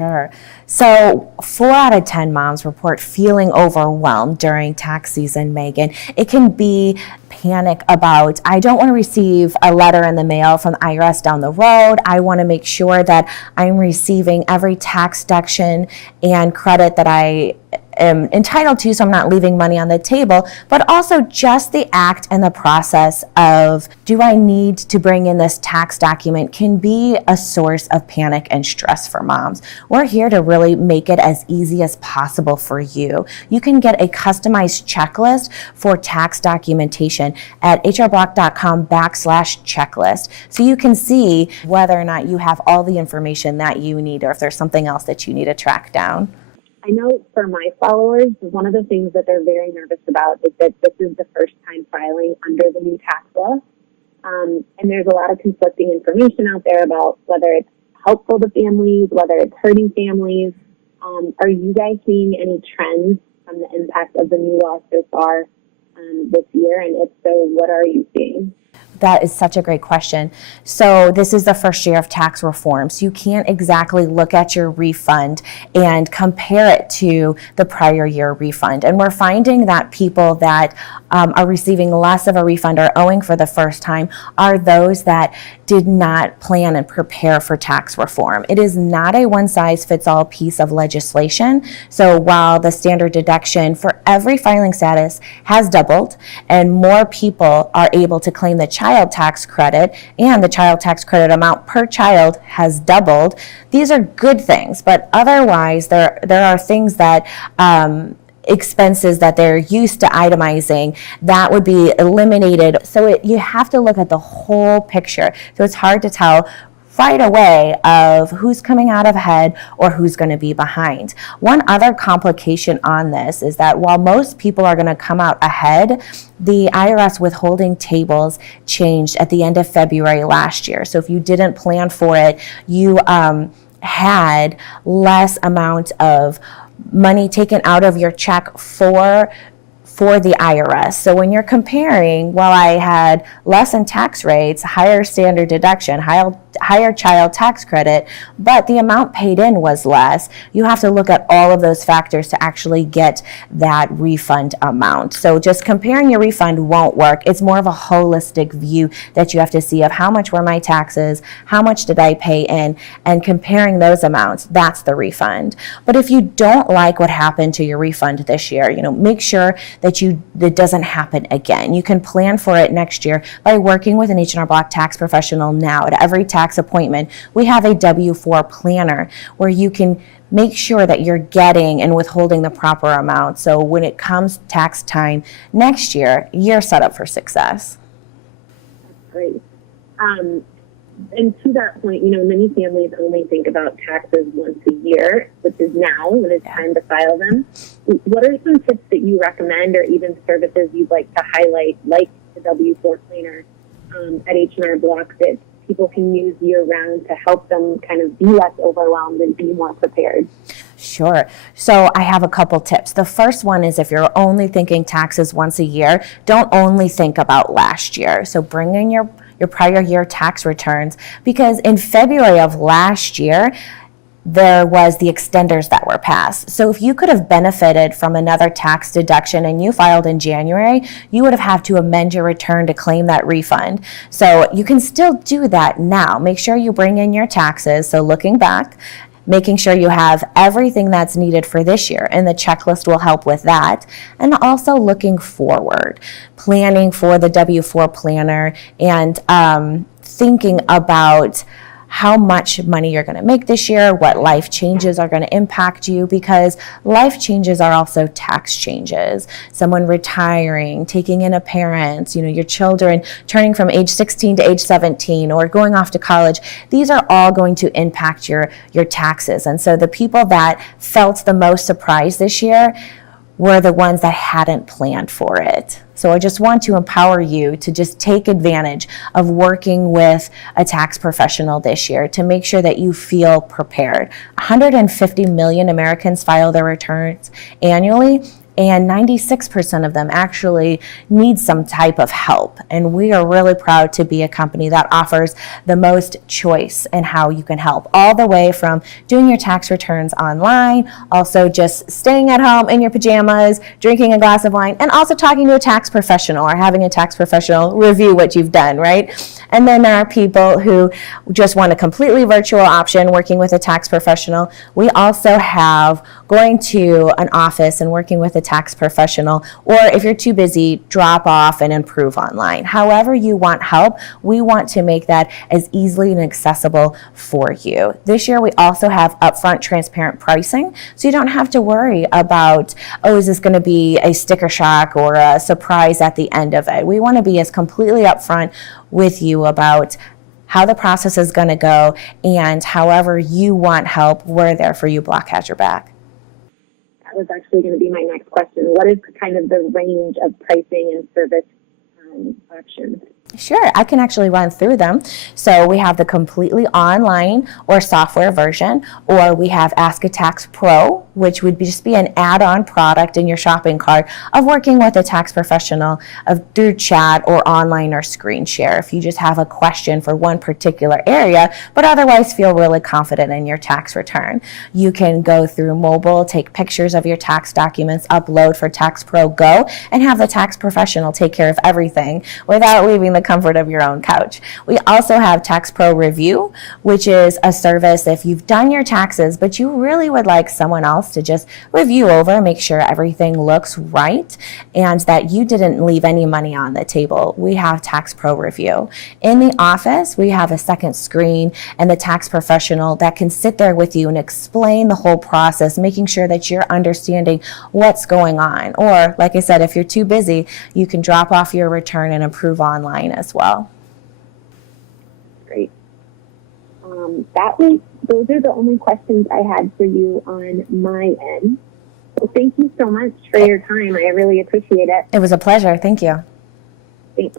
Sure. So 4 out of 10 moms report feeling overwhelmed during tax season, Megan. It can be panic about, I don't want to receive a letter in the mail from the IRS down the road. I want to make sure that I'm receiving every tax deduction and credit that I am entitled to, so I'm not leaving money on the table, but also just the act and the process of, do I need to bring in this tax document, can be a source of panic and stress for moms. We're here to really make it as easy as possible for you. You can get a customized checklist for tax documentation at hrblock.com/checklist. So you can see whether or not you have all the information that you need, or if there's something else that you need to track down. I know for my followers, one of the things that they're very nervous about is that this is the first time filing under the new tax law. And there's a lot of conflicting information out there about whether it's helpful to families, whether it's hurting families. Are you guys seeing any trends from the impact of the new law so far this year? And if so, what are you seeing? That is such a great question. So this is the first year of tax reform. So you can't exactly look at your refund and compare it to the prior year refund. And we're finding that people that are receiving less of a refund or owing for the first time are those that did not plan and prepare for tax reform. It is not a one-size-fits-all piece of legislation. So while the standard deduction for every filing status has doubled and more people are able to claim the child tax credit, and the child tax credit amount per child has doubled, these are good things. But otherwise, there are things that expenses that they're used to itemizing that would be eliminated. So you have to look at the whole picture. So it's hard to tell right away of who's coming out ahead or who's going to be behind. One other complication on this is that while most people are going to come out ahead, the IRS withholding tables changed at the end of February last year. So if you didn't plan for it, you had less amount of money taken out of your check for the IRS. So when you're comparing, well, I had less in tax rates, higher standard deduction, higher child tax credit, but the amount paid in was less, you have to look at all of those factors to actually get that refund amount. So just comparing your refund won't work. It's more of a holistic view that you have to see of how much were my taxes, how much did I pay in, and comparing those amounts, that's the refund. But if you don't like what happened to your refund this year, make sure that it doesn't happen again. You can plan for it next year by working with an H&R Block tax professional now. At every tax appointment, we have a W-4 planner where you can make sure that you're getting and withholding the proper amount. So when it comes tax time next year, you're set up for success. That's great. And to that point, many families only think about taxes once a year, which is now when it's time to file them. What are some tips that you recommend, or even services you'd like to highlight, like the W-4 planner at H&R Block, that people can use year-round to help them kind of be less overwhelmed and be more prepared? Sure. So I have a couple tips. The first one is, if you're only thinking taxes once a year, don't only think about last year. So bring in your prior year tax returns, because in February of last year, there was the extenders that were passed. So if you could have benefited from another tax deduction and you filed in January, you would have had to amend your return to claim that refund. So you can still do that now. Make sure you bring in your taxes. So looking back, making sure you have everything that's needed for this year, and the checklist will help with that. And also looking forward, planning for the W-4 planner, and thinking about how much money you're going to make this year, what life changes are going to impact you, because life changes are also tax changes. Someone retiring, taking in a parent, your children turning from age 16 to age 17, or going off to college. These are all going to impact your taxes. And so the people that felt the most surprised this year were the ones that hadn't planned for it. So I just want to empower you to just take advantage of working with a tax professional this year to make sure that you feel prepared. 150 million Americans file their returns annually, and 96% of them actually need some type of help. And we are really proud to be a company that offers the most choice in how you can help, all the way from doing your tax returns online, also just staying at home in your pajamas, drinking a glass of wine, and also talking to a tax professional or having a tax professional review what you've done, right? And then there are people who just want a completely virtual option, working with a tax professional. We also have going to an office and working with a tax professional, or if you're too busy, drop off and improve online. However you want help, we want to make that as easily and accessible for you. This year, we also have upfront transparent pricing, so you don't have to worry about, oh, is this going to be a sticker shock or a surprise at the end of it? We want to be as completely upfront with you about how the process is going to go, and however you want help, we're there for you. Block has your back. That was actually going to be my next question. What is kind of the range of pricing and service options? Sure, I can actually run through them. So we have the completely online or software version, or we have Ask a Tax Pro, which would just be an add-on product in your shopping cart of working with a tax professional through chat or online or screen share. If you just have a question for one particular area, but otherwise feel really confident in your tax return, you can go through mobile, take pictures of your tax documents, upload for Tax Pro Go, and have the tax professional take care of everything without leaving the comfort of your own couch. We also have Tax Pro Review, which is a service if you've done your taxes, but you really would like someone else to just review over, make sure everything looks right, and that you didn't leave any money on the table. We have Tax Pro Review. In the office, we have a second screen and the tax professional that can sit there with you and explain the whole process, making sure that you're understanding what's going on. Or, like I said, if you're too busy, you can drop off your return and approve online as well. Great. Those are the only questions I had for you on my end. So thank you so much for your time. I really appreciate it. It was a pleasure. Thank you. Thanks.